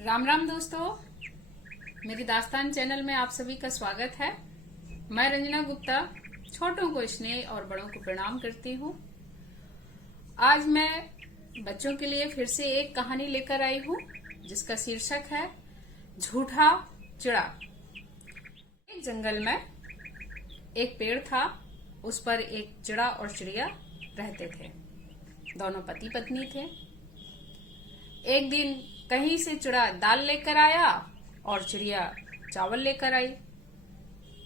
राम राम दोस्तों, मेरी दास्तान चैनल में आप सभी का स्वागत है। मैं रंजना गुप्ता छोटों को स्नेह और बड़ों को प्रणाम करती हूँ। आज मैं बच्चों के लिए फिर से एक कहानी लेकर आई हूँ जिसका शीर्षक है झूठा चिड़ा। एक जंगल में एक पेड़ था, उस पर एक चिड़ा और चिड़िया रहते थे। दोनों पति पत्नी थे। एक दिन कहीं से चिड़ा दाल लेकर आया और चिड़िया चावल लेकर आई।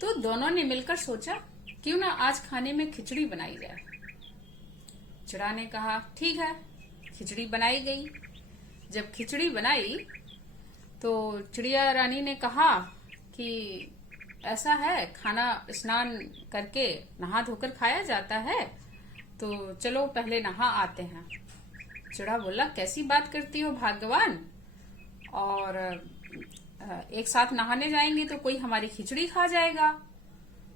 तो दोनों ने मिलकर सोचा क्यों ना आज खाने में खिचड़ी बनाई जाए। चिड़ा ने कहा ठीक है, खिचड़ी बनाई गई। जब खिचड़ी बनाई तो चिड़िया रानी ने कहा कि ऐसा है, खाना स्नान करके नहा धोकर खाया जाता है, तो चलो पहले नहा आते हैं। चिड़ा बोला कैसी बात करती हो भाग्यवान, और एक साथ नहाने जाएंगे तो कोई हमारी खिचड़ी खा जाएगा।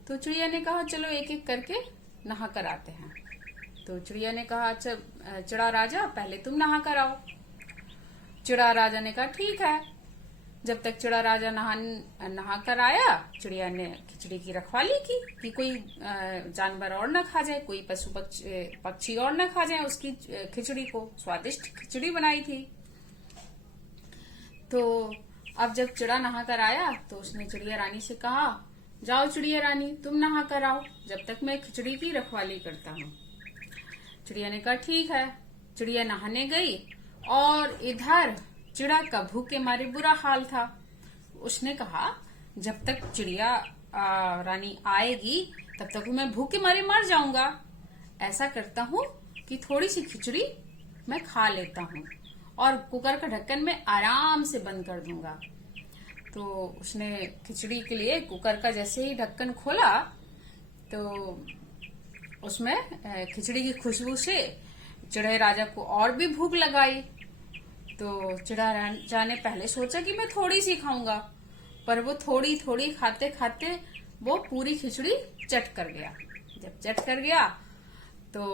तो चिड़िया ने कहा चलो एक एक करके नहा कर आते हैं। तो चिड़िया ने कहा अच्छा चिड़ा राजा पहले तुम नहा कर आओ। चिड़ा राजा ने कहा ठीक है। जब तक चिड़ा राजा नहा कर आया, चिड़िया ने खिचड़ी की रखवाली की कि कोई जानवर और न खा जाए, कोई पशु पक्षी और न खा जाए उसकी खिचड़ी को। स्वादिष्ट खिचड़ी बनाई थी। तो अब जब चिड़ा नहा कर आया तो उसने चिड़िया रानी से कहा जाओ चिड़िया रानी तुम नहा कर आओ, जब तक मैं खिचड़ी की रखवाली करता हूँ। चिड़िया ने कहा ठीक है। चिड़िया नहाने गई और इधर चिड़ा का भूख के मारे बुरा हाल था। उसने कहा जब तक चिड़िया रानी आएगी तब तक मैं भूख के मारे मर जाऊंगा। ऐसा करता हूँ कि थोड़ी सी खिचड़ी मैं खा लेता हूँ और कुकर का ढक्कन में आराम से बंद कर दूंगा। तो उसने खिचड़ी के लिए कुकर का जैसे ही ढक्कन खोला तो उसमें खिचड़ी की खुशबू से चिड़े राजा को और भी भूख लगाई। तो चिड़ा राजा ने पहले सोचा कि मैं थोड़ी सी खाऊंगा, पर वो थोड़ी थोड़ी खाते खाते वो पूरी खिचड़ी चट कर गया। जब चट कर गया तो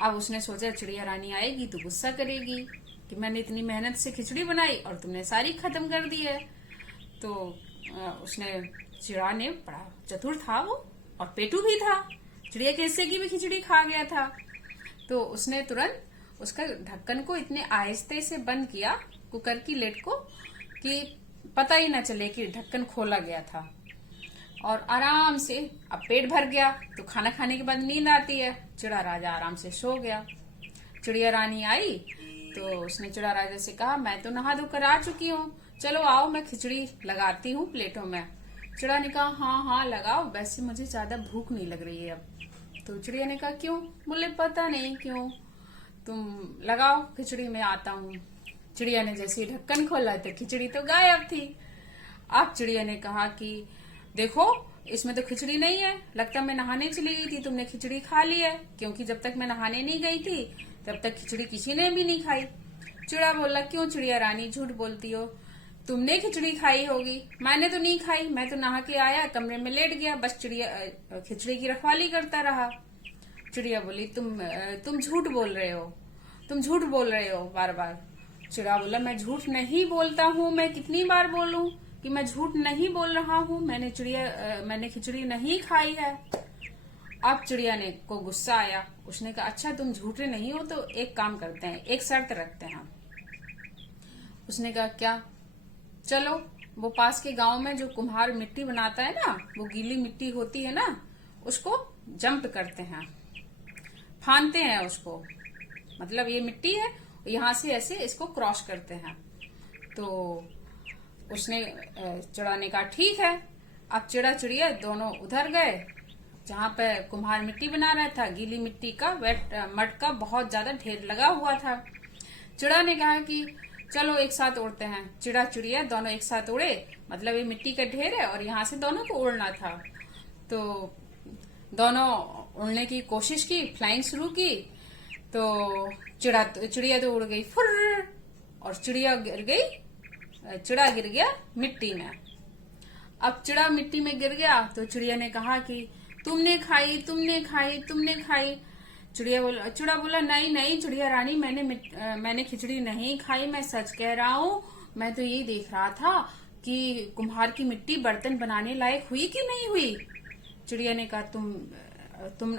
अब उसने सोचा चिड़िया रानी आएगी तो गुस्सा करेगी कि मैंने इतनी मेहनत से खिचड़ी बनाई और तुमने सारी खत्म कर दी है। तो उसने चिड़ा ने बड़ा चतुर था वो और पेटू भी था, चिड़िया के हिस्से की भी खिचड़ी खा गया था। तो उसने तुरंत उसका ढक्कन को इतने आहिस्ते से बंद किया कुकर की लिड को कि पता ही ना चले कि ढक्कन खोला गया था। और आराम से अब पेट भर गया तो खाना खाने के बाद नींद आती है। चिड़ा राजा आराम से सो गया। चिड़िया रानी आई तो उसने चिड़ा राजा से कहा मैं तो नहा धोकर आ चुकी हूँ, चलो आओ मैं खिचड़ी लगाती हूँ प्लेटों में। चिड़ा ने कहा हाँ हाँ लगाओ, वैसे मुझे ज्यादा भूख नहीं लग रही है अब। तो चिड़िया ने कहा क्यों? बोले पता नहीं क्यों, तुम लगाओ खिचड़ी में आता हूँ। चिड़िया ने जैसे ही ढक्कन खोला तो खिचड़ी तो गायब थी। अब चिड़िया ने कहा कि देखो इसमें तो खिचड़ी नहीं है, लगता मैं नहाने चली गई थी, तुमने खिचड़ी खा ली है, क्योंकि जब तक मैं नहाने नहीं गई थी तब तक खिचड़ी किसी ने भी नहीं खाई। चिड़ा बोला क्यों चिड़िया रानी झूठ बोलती हो, तुमने खिचड़ी खाई होगी, मैंने तो नहीं खाई, मैं तो नहा के आया कमरे में लेट गया, बस चिड़िया खिचड़ी की रखवाली करता रहा। चिड़िया बोली तुम झूठ बोल रहे हो, तुम झूठ बोल रहे हो बार बार। चिड़ा बोला मैं झूठ नहीं बोलता हूँ, मैं कितनी बार बोलूं कि मैं झूठ नहीं बोल रहा हूँ, मैंने खिचड़ी नहीं खाई है। अब चिड़िया ने को गुस्सा आया। उसने कहा अच्छा तुम झूठे नहीं हो तो एक काम करते हैं, एक शर्त रखते हैं। उसने कहा क्या? चलो वो पास के गांव में जो कुम्हार मिट्टी बनाता है ना, वो गीली मिट्टी होती है ना, उसको जंप करते हैं, फांदते हैं उसको, मतलब ये मिट्टी है यहाँ से ऐसे इसको क्रॉस करते हैं। तो उसने चिड़ा ने कहा ठीक है। अब चिड़ा चिड़िया दोनों उधर गए जहाँ पे कुम्हार मिट्टी बना रहा था। गीली मिट्टी का वेट मड का बहुत ज्यादा ढेर लगा हुआ था। चिड़ा ने कहा कि चलो एक साथ उड़ते हैं। चिड़ा चिड़िया दोनों एक साथ उड़े, मतलब ये मिट्टी का ढेर है और यहाँ से दोनों को उड़ना था। तो दोनों उड़ने की कोशिश की, फ्लाइंग शुरू की। तो चिड़िया तो उड़ गई फुर्र, और चिड़ा गिर गया मिट्टी में। अब चिड़ा मिट्टी में गिर गया तो चिड़िया ने कहा कि तुमने खाई तुमने खाई तुमने खाई। चिड़ा बोला नहीं नहीं चिड़िया रानी मैंने खिचड़ी नहीं खाई, मैं सच कह रहा हूँ, मैं तो यही देख रहा था कि कुम्हार की मिट्टी बर्तन बनाने लायक हुई कि नहीं हुई। चिड़िया ने कहा, तुम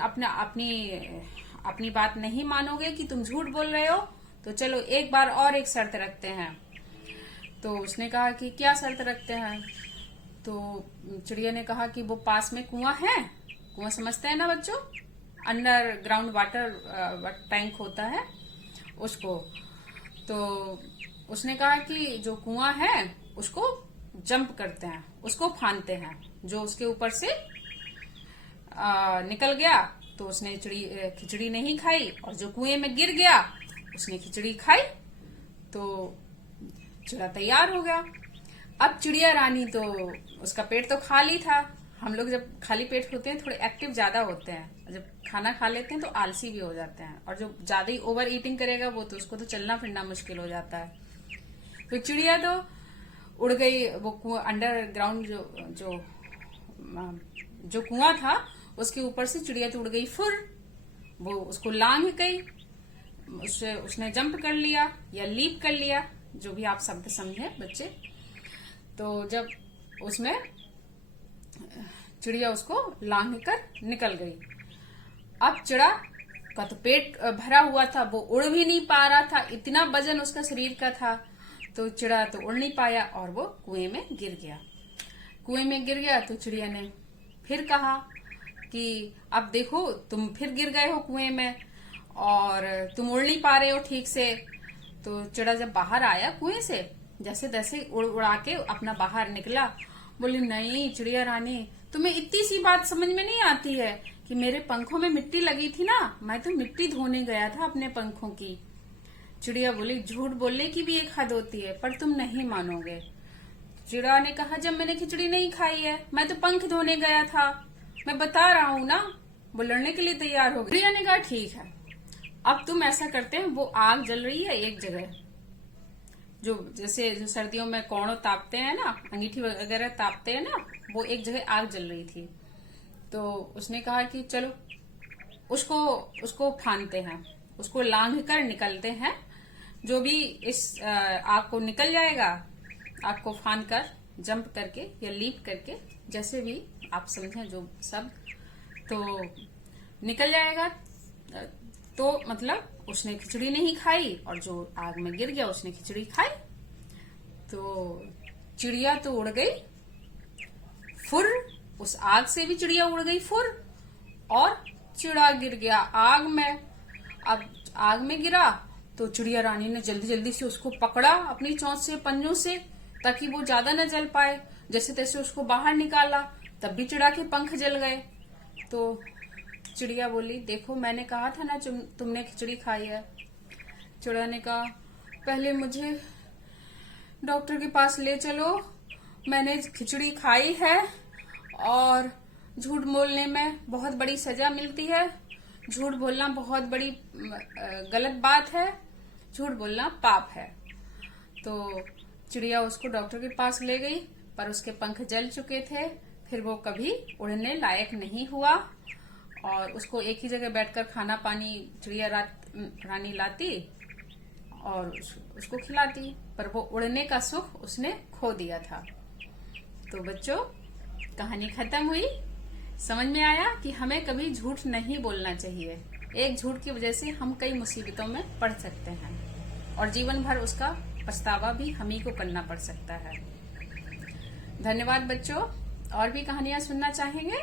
अपनी बात नहीं मानोगे कि तुम झूठ बोल रहे हो, तो चलो एक बार और एक शर्त रखते हैं। तो उसने कहा कि क्या शर्त रखते हैं। तो चिड़िया ने कहा कि वो पास में कुआं है, कुआं समझते हैं ना बच्चों, अंडरग्राउंड वाटर टैंक होता है उसको। तो उसने कहा कि जो कुआं है उसको जंप करते हैं, उसको फांदते हैं। जो उसके ऊपर से निकल गया तो उसने खिचड़ी नहीं खाई, और जो कुएं में गिर गया उसने खिचड़ी खाई। तो चिड़ा तैयार हो गया। अब चिड़िया रानी तो उसका पेट तो खाली था। हम लोग जब खाली पेट होते हैं थोड़े एक्टिव ज्यादा होते हैं, जब खाना खा लेते हैं तो आलसी भी हो जाते हैं, और जो ज्यादा ही ओवर ईटिंग करेगा वो तो उसको तो चलना फिरना मुश्किल हो जाता है। तो चिड़िया तो उड़ गई, वो अंडरग्राउंड जो कुआं था उसके ऊपर से चिड़िया तो उड़ गई फुर, वो उसको लांघ गई, उसने जंप कर लिया या लीप कर लिया, जो भी आप शब्द समझे बच्चे। तो जब उसमें चिड़िया उसको लांघ कर निकल गई। अब चिड़ा का तो पेट भरा हुआ था, वो उड़ भी नहीं पा रहा था, इतना वजन उसका शरीर का था। तो चिड़ा तो उड़ नहीं पाया और वो कुएं में गिर गया। कुएं में गिर गया तो चिड़िया ने फिर कहा कि अब देखो तुम फिर गिर गए हो कुएं में और तुम उड़ नहीं पा रहे हो ठीक से। तो चिड़ा जब बाहर आया कुएं से, जैसे तैसे उड़ा के अपना बाहर निकला, बोली, नहीं चिड़िया रानी, तुम्हें इतनी सी बात समझ में नहीं आती है कि मेरे पंखों में मिट्टी लगी थी ना, मैं तो मिट्टी धोने गया था अपने पंखों की। चिड़िया बोली, झूठ बोलने की भी एक हद होती है, पर तुम नहीं मानोगे। चिड़ा ने कहा, जब मैंने खिचड़ी नहीं खाई है, मैं तो पंख धोने गया था, मैं बता रहा हूँ ना। वो लड़ने के लिए तैयार हो गई। चिड़िया ने कहा, ठीक है, अब तुम ऐसा करते हैं, वो आग जल रही है एक जगह, जो सर्दियों में कोड़ों तापते हैं ना, अंगीठी वगैरह तापते हैं ना, वो एक जगह आग जल रही थी। तो उसने कहा कि चलो उसको फांदते हैं, उसको लांघ कर निकलते हैं, जो भी इस आग को निकल जाएगा, आग को फांद कर जंप करके या लीप करके, जैसे भी आप समझें जो सब, तो निकल जाएगा। तो मतलब उसने खिचड़ी नहीं खाई, और जो आग में गिर गया उसने खिचड़ी खाई। तो चिड़िया तो उड़ गई फुर, उस आग से भी चिड़िया उड़ गई फुर, और चिड़ा गिर गया आग में। अब आग में गिरा तो चिड़िया रानी ने जल्दी जल्दी से उसको पकड़ा अपनी चोंच से, पंजों से, ताकि वो ज्यादा न जल पाए। जैसे तैसे उसको बाहर निकाला, तब भी चिड़ा के पंख जल गए। तो चिड़िया बोली, देखो मैंने कहा था ना तुमने खिचड़ी खाई है। चिड़ा ने कहा, पहले मुझे डॉक्टर के पास ले चलो, मैंने खिचड़ी खाई है और झूठ बोलने में बहुत बड़ी सजा मिलती है। झूठ बोलना बहुत बड़ी गलत बात है, झूठ बोलना पाप है। तो चिड़िया उसको डॉक्टर के पास ले गई, पर उसके पंख जल चुके थे, फिर वो कभी उड़ने लायक नहीं हुआ। और उसको एक ही जगह बैठकर खाना पानी चिड़िया रानी लाती और उसको खिलाती, पर वो उड़ने का सुख उसने खो दिया था। तो बच्चों, कहानी खत्म हुई। समझ में आया कि हमें कभी झूठ नहीं बोलना चाहिए। एक झूठ की वजह से हम कई मुसीबतों में पड़ सकते हैं, और जीवन भर उसका पछतावा भी हम ही को करना पड़ सकता है। धन्यवाद बच्चों। और भी कहानियां सुनना चाहेंगे?